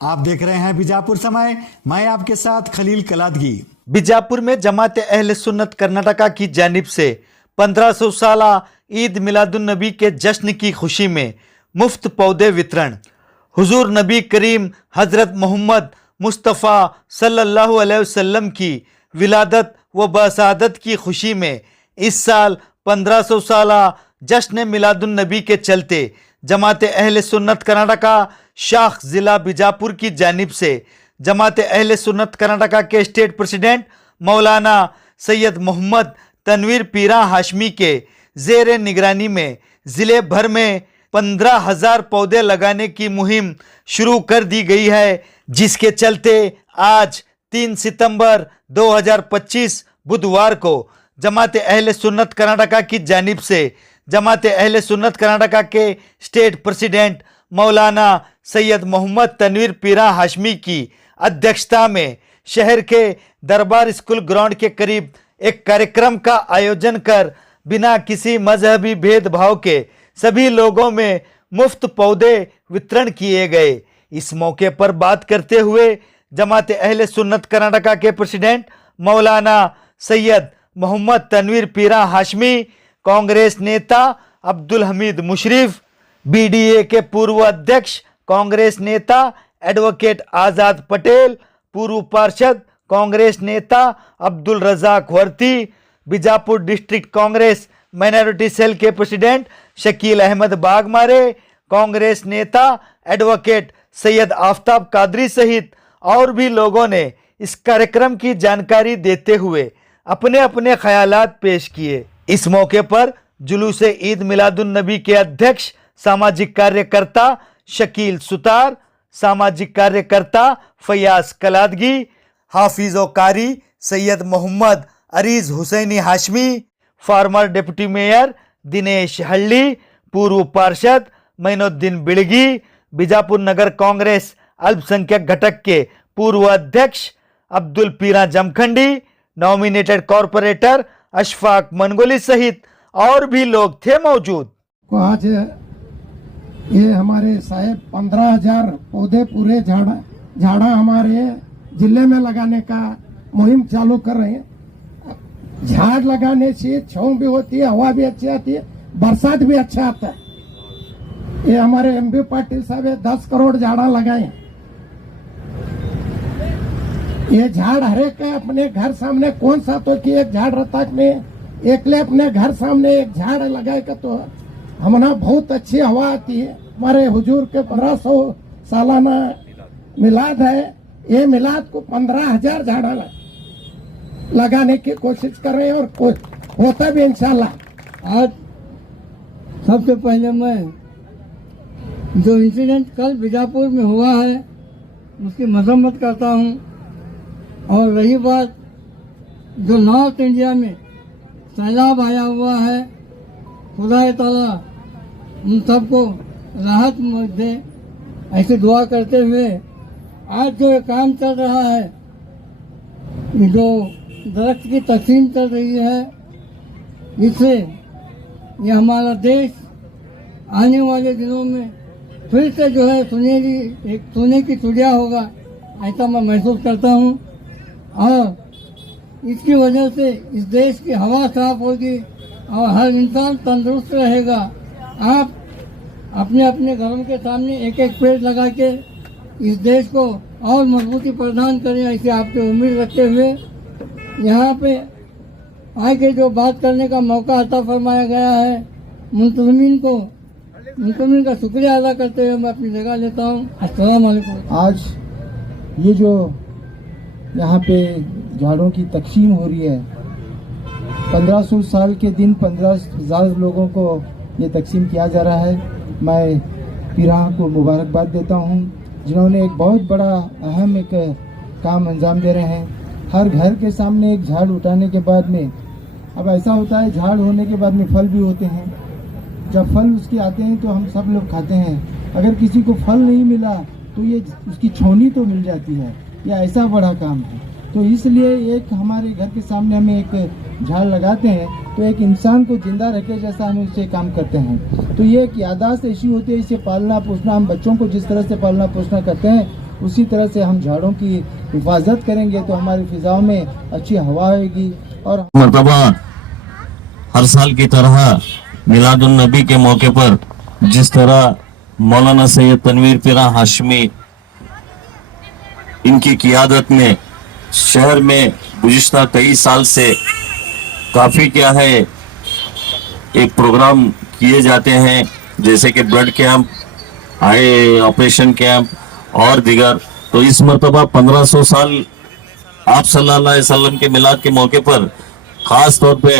आप देख रहे हैं बीजापुर समय। मैं आपके साथ खलील कलादगी। बीजापुर में जमात अहले सुन्नत कर्नाटका की जानिब से 1500 साला ईद मिलादुन नबी के जश्न की खुशी में मुफ्त पौधे वितरण। हुजूर नबी करीम हजरत मोहम्मद मुस्तफ़ा सल्लल्लाहु अलैहि वसल्लम की विलादत व बसादत की खुशी में इस साल 1500 साला जश्न मिलादुन नबी के चलते जमात अहले सुन्नत कर्नाटका शाख ज़िला बीजापुर की जानिब से जमात अहले सुन्नत कर्नाटका के स्टेट प्रेसिडेंट मौलाना सैयद मोहम्मद तनवीर पीरा हाशमी के ज़ेर निगरानी में ज़िले भर में 15,000 पौधे लगाने की मुहिम शुरू कर दी गई है, जिसके चलते आज 3 सितंबर 2025 बुधवार को जमात अहले सुन्नत कर्नाटका की जानिब से जमात अहले सुन्नत कर्नाटका के स्टेट प्रेसिडेंट मौलाना सैयद मोहम्मद तनवीर पीरा हाशमी की अध्यक्षता में शहर के दरबार स्कूल ग्राउंड के करीब एक कार्यक्रम का आयोजन कर बिना किसी मजहबी भेदभाव के सभी लोगों में मुफ्त पौधे वितरण किए गए। इस मौके पर बात करते हुए जमात अहले सुन्नत कर्नाटका के प्रेसिडेंट मौलाना सैयद मोहम्मद तनवीर पीरा हाशमी, कांग्रेस नेता अब्दुल हमीद मुशरिफ, बीडीए के पूर्व अध्यक्ष कांग्रेस नेता एडवोकेट आज़ाद पटेल, पूर्व पार्षद कांग्रेस नेता Abdul Razak Varti, Bijapur district Congress minority cell के प्रेसिडेंट शकील अहमद बागमारे, कांग्रेस नेता एडवोकेट सैयद आफ्ताब कादरी सहित और भी लोगों ने इस कार्यक्रम की जानकारी देते हुए अपने अपने ख्यालात पेश किए। इस मौके पर जुलूस ईद मिलादुन नबी के अध्यक्ष सामाजिक कार्यकर्ता शकील सुतार, सामाजिक कार्यकर्ता फयाज कलादगी, हाफिज़ो Qari Syed Mohammed Areej Hussaini Hashmi, former deputy mayor Dinesh Halli, पूर्व पार्षद मैनुद्दीन बिड़गी, बीजापुर नगर कांग्रेस अल्पसंख्यक घटक के पूर्व अध्यक्ष अब्दुल पीरा जमखंडी, नॉमिनेटेड कॉरपोरेटर अशफाक मनगोली सहित और भी लोग थे मौजूद। आज ये हमारे साहब 15,000 पौधे पूरे झाड़ा हमारे जिले में लगाने का मुहिम चालू कर रहे हैं। झाड़ लगाने से छांव भी होती है, हवा भी अच्छी आती है, बरसात भी अच्छा आता है। ये हमारे एमपी पाटिल साहब 10 करोड़ झाड़ा लगाए। ये झाड़ हरेक अपने घर सामने कौन सा तो कि एक झाड़ रताक में एकले अपने घर सामने एक झाड़ लगाए का तो हमारा बहुत अच्छी हवा आती है। हमारे हुजूर के 1500 सालाना मिलाद है। ये मिलाद को 15,000 झाड़ा लगाने की कोशिश कर रहे हैं और होता भी इंशाल्लाह। आज सबसे पहले मैं जो इंसिडेंट कल बीजापुर में हुआ है उसकी मजम्मत करता हूँ। और रही बात जो नॉर्थ इंडिया में सैलाब आया हुआ है, खुदा ताला उन सबको राहत दे, ऐसे दुआ करते हुए आज जो ये काम चल रहा है, जो दरख्त की तकसीम चल रही है, इससे ये हमारा देश आने वाले दिनों में फिर से जो है सोने की चिड़िया होगा, ऐसा मैं महसूस करता हूँ। और इसकी वजह से इस देश की हवा साफ होगी और हर इंसान तंदुरुस्त रहेगा। आप अपने अपने घरों के सामने एक एक पेड़ लगा के इस देश को और मजबूती प्रदान करें, ऐसी आपकी उम्मीद रखते हुए यहाँ पे आके जो बात करने का मौका अता फरमाया गया है, मुंतज़मीन का शुक्रिया अदा करते हुए मैं अपनी जगह लेता हूँ। अस्सलाम वालेकुम। आज ये जो यहाँ पे झाड़ों की तकसीम हो रही है, 1500 साल के दिन 15,000 लोगों को ये तकसीम किया जा रहा है। मैं पीरा को मुबारकबाद देता हूँ, जिन्होंने एक बहुत बड़ा अहम एक काम अंजाम दे रहे हैं। हर घर के सामने एक झाड़ उठाने के बाद में, अब ऐसा होता है झाड़ होने के बाद में फल भी होते हैं। जब फल उसके आते हैं तो हम सब लोग खाते हैं। अगर किसी को फल नहीं मिला तो ये उसकी छौनी तो मिल जाती है। यह ऐसा बड़ा काम है, तो इसलिए एक हमारे घर के सामने हम एक झाड़ लगाते हैं तो एक इंसान को जिंदा रखे जैसा हम उससे काम करते हैं। तो ये एक यादाश्त ऐसी होती है, इसे पालना पोसना, हम बच्चों को जिस तरह से पालना पोसना करते हैं उसी तरह से हम झाड़ों की हिफाजत करेंगे तो हमारी फिजाओं में अच्छी हवा होगी। और मरतबा हर साल की तरह मिलादुन नबी के मौके पर जिस तरह मौलाना सैयद तनवीर पीरा हाशमी इनकी क़ियादत में शहर में गुज़िश्ता कई साल से काफ़ी क्या है एक प्रोग्राम किए जाते हैं, जैसे कि blood camp, I operation camp और दिगर। तो इस मरतबा 1500 साल आप सल्लल्लाहु अलैहि वसल्लम के मिलाद के मौके पर खास तौर पे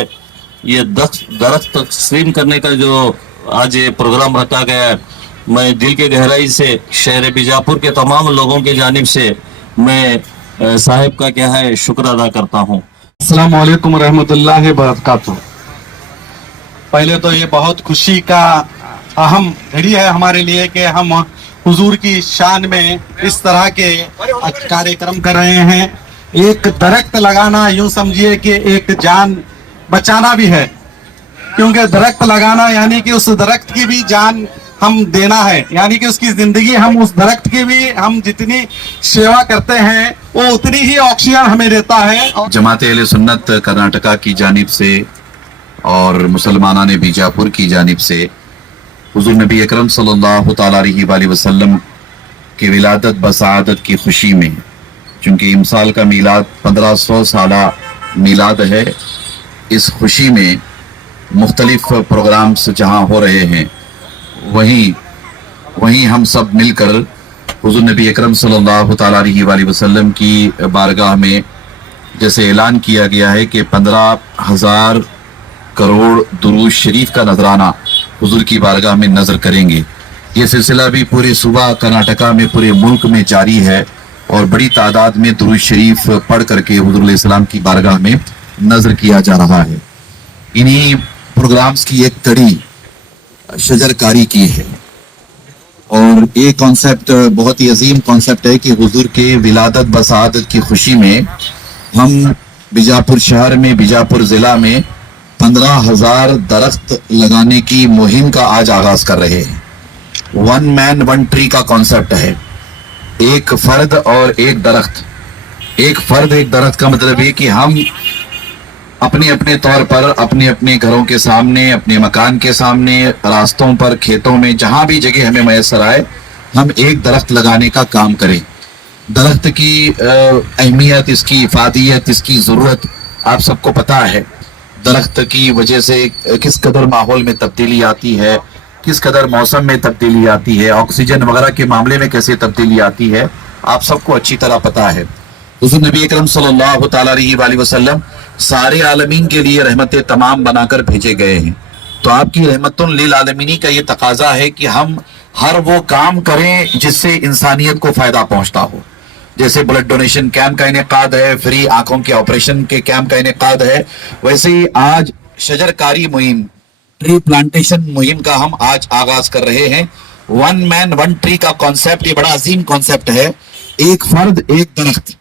ये दरख्त तकसीम करने का जो आज ये प्रोग्राम रखा गया है, मैं दिल के गहराई से शहर बीजापुर के तमाम लोगों की जानिब से मैं साहिब का क्या है शुक्र अदा करता हूँ। अस्सलाम वालेकुम रहमतुल्लाहि बरकातुहू। पहले तो ये बहुत खुशी का अहम घड़ी है हमारे लिए कि हम हुजूर की शान में इस तरह के कार्यक्रम कर रहे हैं। एक दरख्त लगाना यूं समझिए कि एक जान बचाना भी है, क्योंकि दरख्त लगाना यानी कि उस दरख्त की भी जान हम देना है, यानी कि उसकी जिंदगी हम उस दरख्त की भी हम जितनी सेवा करते हैं वो उतनी ही ऑक्सीजन हमें देता है। जमात अहले सुन्नत कर्नाटका की जानिब से और मुसलमानाने बीजापुर की जानिब से हुजूर नबी अकरम सल्लल्लाहु तआला अलैहि वसल्लम के विलादत बसादत की खुशी में, चूँकि इमसाल का मीलाद 1500 साला मीलाद है, इस खुशी में मुख्तलिफ प्रोग्राम्स जहाँ हो रहे हैं वहीं हम सब मिलकर हुजूर नबी अकरम सल्लल्लाहु तआला अलैहि वसल्लम की बारगाह में जैसे ऐलान किया गया है कि 15,000 करोड़ दुरूद शरीफ का नजराना हुजूर की बारगाह में नजर करेंगे। ये सिलसिला भी पूरे सूबा कर्नाटका में पूरे मुल्क में जारी है और बड़ी तादाद में दुरूद शरीफ पढ़ करके हुजूर इस्लाम की बारगाह में नजर किया जा रहा है। इन्हीं प्रोग्राम्स की एक कड़ी शजरकारी की है और ये कॉन्सेप्ट बहुत ही अजीम कॉन्सेप्ट है कि हुजूर के विलादत बसादत की खुशी में हम बीजापुर शहर में, बीजापुर जिला में 15,000 दरख्त लगाने की मुहिम का आज आगाज कर रहे हैं। 1 मैन 1 ट्री का कॉन्सेप्ट है, एक फर्द और एक दरख्त। एक फर्द एक दरख्त का मतलब है कि हम अपने अपने तौर पर अपने अपने घरों के सामने, अपने मकान के सामने, रास्तों पर, खेतों में, जहां भी जगह हमें मैसर आए, हम एक दरख्त लगाने का काम करें। दरख्त की अहमियत, इसकी इफादियत, इसकी ज़रूरत आप सबको पता है। दरख्त की वजह से किस कदर माहौल में तब्दीली आती है, किस कदर मौसम में तब्दीली आती है, ऑक्सीजन वगैरह के मामले में कैसे तब्दीली आती है, आप सबको अच्छी तरह पता है। हुज़ूर नबी अकरम सल्लल्लाहु तआला अलैहि वसल्लम सारे आलमीन के लिए रहमत तमाम बनाकर भेजे गए हैं। तो आपकी रहमतुन लिल आलमीनी का ये तकाजा है कि हम हर वो काम करें जिससे इंसानियत को फायदा पहुंचता हो। जैसे ब्लड डोनेशन कैंप का इनेकाद है, फ्री आंखों के ऑपरेशन के कैंप का इनेकाद है, वैसे ही आज शजरकारी मुहिम, ट्री प्लांटेशन मुहिम का हम आज आगाज कर रहे हैं। 1 मैन 1 ट्री का कॉन्सेप्ट ये बड़ा अजीम कॉन्सेप्ट है। एक फर्द एक दरख्त,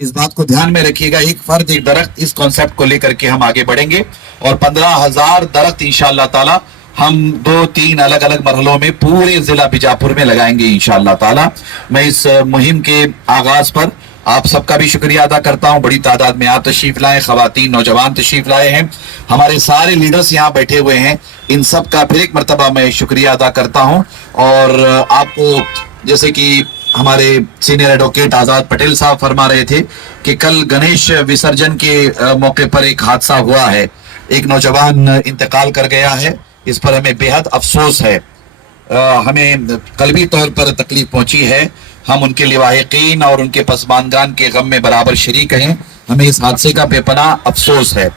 इस बात को ध्यान में रखिएगा, एक फर्द एक दरख्त, इस कॉन्सेप्ट को लेकर के हम आगे बढ़ेंगे और 15,000 दरख्त इंशाअल्लाह ताला हम 2-3 अलग अलग मरहलों में पूरे जिला बीजापुर में लगाएंगे इंशाअल्लाह ताला। मैं इस मुहिम के आगाज पर आप सबका भी शुक्रिया अदा करता हूं। बड़ी तादाद में आप तशरीफ लाए, खवातीन नौजवान तशरीफ लाए हैं, हमारे सारे लीडर्स यहाँ बैठे हुए हैं, इन सब का फिर एक मरतबा मैं शुक्रिया अदा करता हूँ। और आपको जैसे कि हमारे सीनियर एडवोकेट आजाद पटेल साहब फरमा रहे थे कि कल गणेश विसर्जन के मौके पर एक हादसा हुआ है, एक नौजवान इंतकाल कर गया है, इस पर हमें बेहद अफसोस है, हमें कल्बी तौर पर तकलीफ पहुंची है। हम उनके लिवाहिकीन और उनके पसमानदान के गम में बराबर शरीक हैं। हमें इस हादसे का बेपनाह अफसोस है।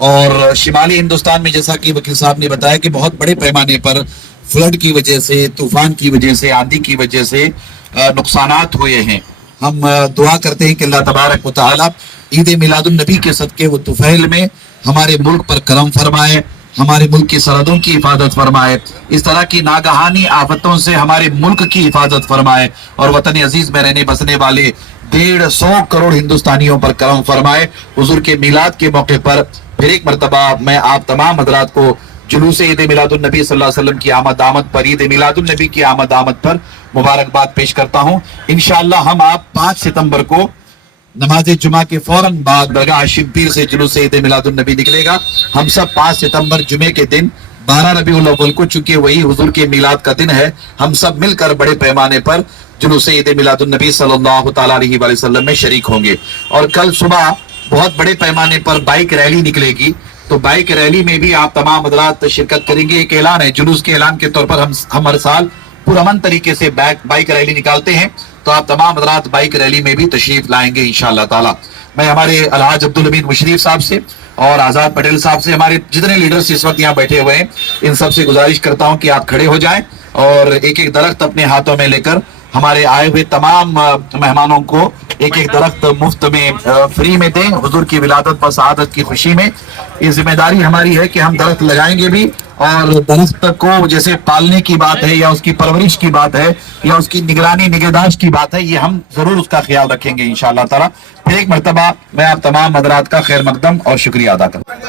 और शिमाली हिंदुस्तान में जैसा कि वकील साहब ने बताया कि बहुत बड़े पैमाने पर फ्लड की वजह से, तूफान की वजह से, आंधी की वजह से नुकसानात हुए हैं। हम दुआ करते हैं कि अल्लाह तबारक व तआला ईद मिलादुन नबी के सदके व तुफैल में हमारे मुल्क पर करम फरमाए, हमारे मुल्क की सरहदों की हिफाजत फरमाए, इस तरह की नागहानी आफतों से हमारे मुल्क की हिफाजत फरमाए और वतन अजीज में रहने बसने वाले 150 करोड़ हिंदुस्तानियों पर करम फरमाए। हुजूर के मिलाद के मौके पर फिर एक मरतबा मैं आप तमाम हजरात को जुलूस ईद मिलादुन नबी सल्लल्लाहु अलैहि वसल्लम की आमद पर, ईद मिलादुन नबी की आमद पर मुबारकबाद पेश करता हूं। इंशाअल्लाह हम आप 5 सितंबर को नमाज जुमा के फौरन बाद दरगाह शिबपीर से जुलूस ईद मिलादुन नबी निकलेगा। हम सब 5 सितंबर जुमे के दिन 12 रबीउल अव्वल को, चूंकि वही हुजूर के मिलाद का दिन है, हम सब मिलकर बड़े पैमाने पर जुलूस ईद मिलादुन नबी सल्लल्लाहु तआला अलैहि वसल्लम में शरीक होंगे। और कल सुबह बहुत बड़े पैमाने पर बाइक रैली निकलेगी, तो बाइक रैली में भी आप तमाम हज़रात शिरकत करेंगे। एक ऐलान है, जुलूस के ऐलान के तौर पर हम हर साल पुरअमन तरीके से बाइक रैली निकालते हैं, तो आप तमाम हज़रात बाइक रैली में भी तशरीफ लाएंगे इंशाअल्लाह ताला। मैं हमारे अलहाज अब्दुल अमीन मुशर्रफ साहब से और आजाद पटेल साहब से, हमारे जितने लीडर्स इस वक्त यहाँ बैठे हुए हैं, इन सब से गुजारिश करता हूँ कि आप खड़े हो जाएं और एक एक दरख्त अपने हाथों में लेकर हमारे आए हुए तमाम मेहमानों को एक एक दरख्त मुफ्त में फ्री में दें, हुजूर की विलादत व सआदत की खुशी में। ये जिम्मेदारी हमारी है कि हम दरख्त लगाएंगे भी, और दरख्त को जैसे पालने की बात है या उसकी परवरिश की बात है या उसकी निगरानी निगहदाश्त की बात है, ये हम जरूर उसका ख्याल रखेंगे इंशाअल्लाह ताला। फिर एक मरतबा मैं आप तमाम हज़रात का खैर मकदम और शुक्रिया अदा करता हूं।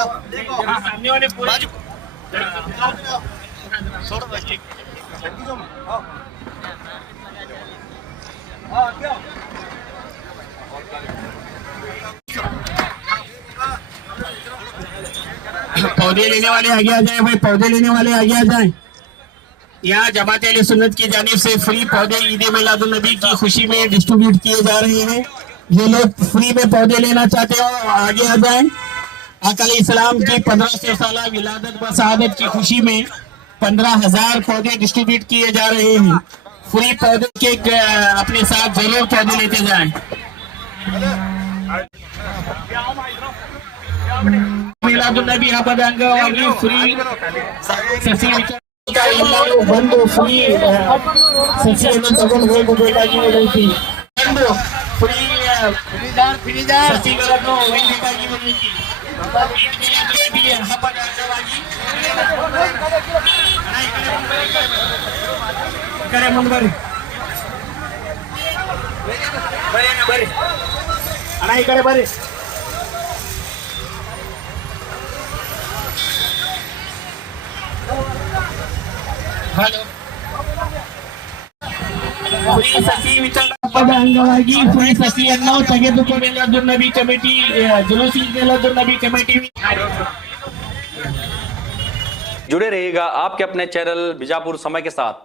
पौधे लेने वाले आगे आ जाए भाई, पौधे लेने वाले आगे आ जाए। यहाँ जमात अहले सुन्नत की जानिब से फ्री पौधे ईद मिलादुन नबी की खुशी में डिस्ट्रीब्यूट किए जा रहे हैं। जो लोग फ्री में पौधे लेना चाहते हो आगे आ जाए। आका इस्लाम की 1500 साला विलादत व सआदत की खुशी में 15,000 पौधे डिस्ट्रीब्यूट किए जा रहे हैं। फ्री पौधे के अपने साथ जरूर पौधे लेते जाएं। मिलादुन नबी ಹಬ್ಬದ ಅಂಗವಾಗಿ ಫ್ರೀ ಸಸಿ ಬಂದು ಫ್ರೀ ಸಸಿಯನ್ನು ತಗೊಂಡು ಹೋಗಬೇಕಾಗಿ ವಿನಂತಿ। ಬಂದು ಫ್ರೀ ಸಸಿಗಳನ್ನು ಒಯ್ಯಬೇಕಾಗಿ ವಿನಂತಿ। ಹಬ್ಬದ ಅಂಗವಾಗಿ ಕರೆ ಮುಂದೆ ಬರ್ರಿ ಅಣ್ಣ, ಈ ಕಡೆ ಬರ್ರಿ। ಫ್ರೀ ಸಸಿ ವಿತರಣಾ ಹಬ್ಬದ ಅಂಗವಾಗಿ ಫ್ರೀ ಸಸಿಯನ್ನು ತೆಗೆದುಕೊಂಡು ನಬಿ ಕಮಿಟಿ जुलूस ईद नबी कमेटी जुड़े रहिएगा आपके अपने चैनल बीजापुर समय के साथ।